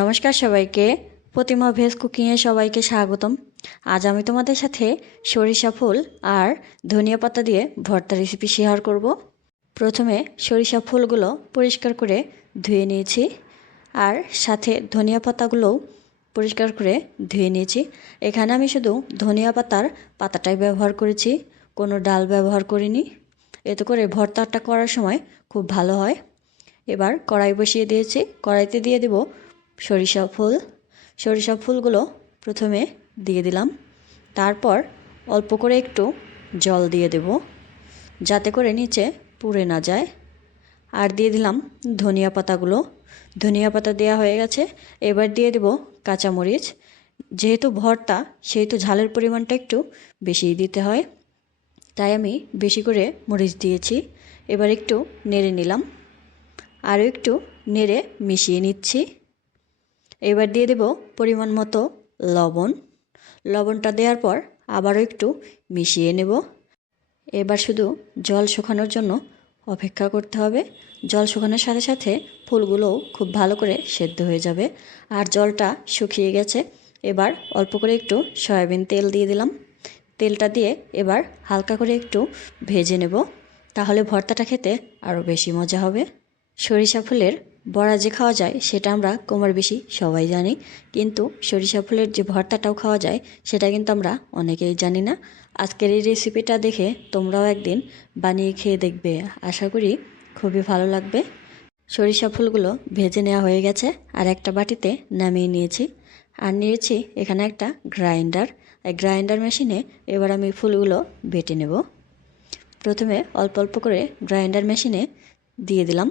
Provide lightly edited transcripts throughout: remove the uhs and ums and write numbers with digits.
নমস্কার সবাইকে, প্রতিমা ভেজ কুকিংয়ে সবাইকে স্বাগতম। আজ আমি তোমাদের সাথে সরিষা ফুল আর ধনিয়া পাতা দিয়ে ভর্তা রেসিপি শেয়ার করব। প্রথমে সরিষা ফুলগুলো পরিষ্কার করে ধুয়ে নিয়েছি, আর সাথে ধনিয়া পাতাগুলোও পরিষ্কার করে ধুয়ে নিয়েছি। এখানে আমি শুধু ধনিয়া পাতাটাই ব্যবহার করেছি, কোনো ডাল ব্যবহার করিনি। এতে করে ভর্তাটা করার সময় খুব ভালো হয়। এবার কড়াই বসিয়ে দিয়েছি, কড়াইতে দিয়ে দেব সরিষা ফুলগুলো প্রথমে দিয়ে দিলাম। তারপর অল্প করে একটু জল দিয়ে দেব, যাতে করে নিচে পুড়ে না যায়। আর দিয়ে দিলাম ধনিয়া পাতা দেওয়া হয়ে গেছে। এবার দিয়ে দেব কাঁচামরিচ। যেহেতু ভর্তা, সেহেতু ঝালের পরিমাণটা একটু বেশিই দিতে হয়, তাই আমি বেশি করে মরিচ দিয়েছি। এবার একটু নেড়ে নিলাম, আরও একটু নেড়ে মিশিয়ে নিচ্ছি। এবার দিয়ে দেব পরিমাণ মতো লবণটা দেওয়ার পর আবারও একটু মিশিয়ে নেব। এবার শুধু জল শুকানোর জন্য অপেক্ষা করতে হবে। জল শুকানোর সাথে সাথে ফুলগুলোও খুব ভালো করে সেদ্ধ হয়ে যাবে। আর জলটা শুকিয়ে গেছে। এবার অল্প করে একটু সয়াবিন তেল দিয়ে দিলাম। তেলটা দিয়ে এবার হালকা করে একটু ভেজে নেব, তাহলে ভর্তাটা খেতে আরও বেশি মজা হবে। সরিষা ফুলের বড়া যে খাওয়া যায় সেটা আমরা কমার বেশি সবাই জানি, কিন্তু সরিষা ফুলের যে ভর্তাটাও খাওয়া যায় সেটা কিন্তু আমরা অনেকেই জানি না। আজকের এই রেসিপিটা দেখে তোমরাও একদিন বানিয়ে খেয়ে দেখবে, আশা করি খুবই ভালো লাগবে। সরিষা ফুলগুলো ভেজে নেওয়া হয়ে গেছে, আর একটা বাটিতে নামিয়ে নিয়েছি। আর নিয়েছি এখানে একটা গ্রাইন্ডার মেশিনে এবার আমি ফুলগুলো বেটে নেব। প্রথমে অল্প অল্প করে গ্রাইন্ডার মেশিনে দিয়ে দিলাম,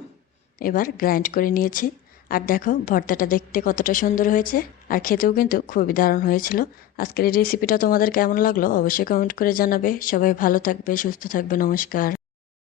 এবার গ্রাইন্ড করে নিয়েছি। আর দেখো ভর্তাটা দেখতে কতটা সুন্দর হয়েছে, আর খেতেও কিন্তু খুবই দারুণ হয়েছিল। আজকের এই রেসিপিটা তোমাদের কেমন লাগলো অবশ্যই কমেন্ট করে জানাবে। সবাই ভালো থাকবে, সুস্থ থাকবে। নমস্কার।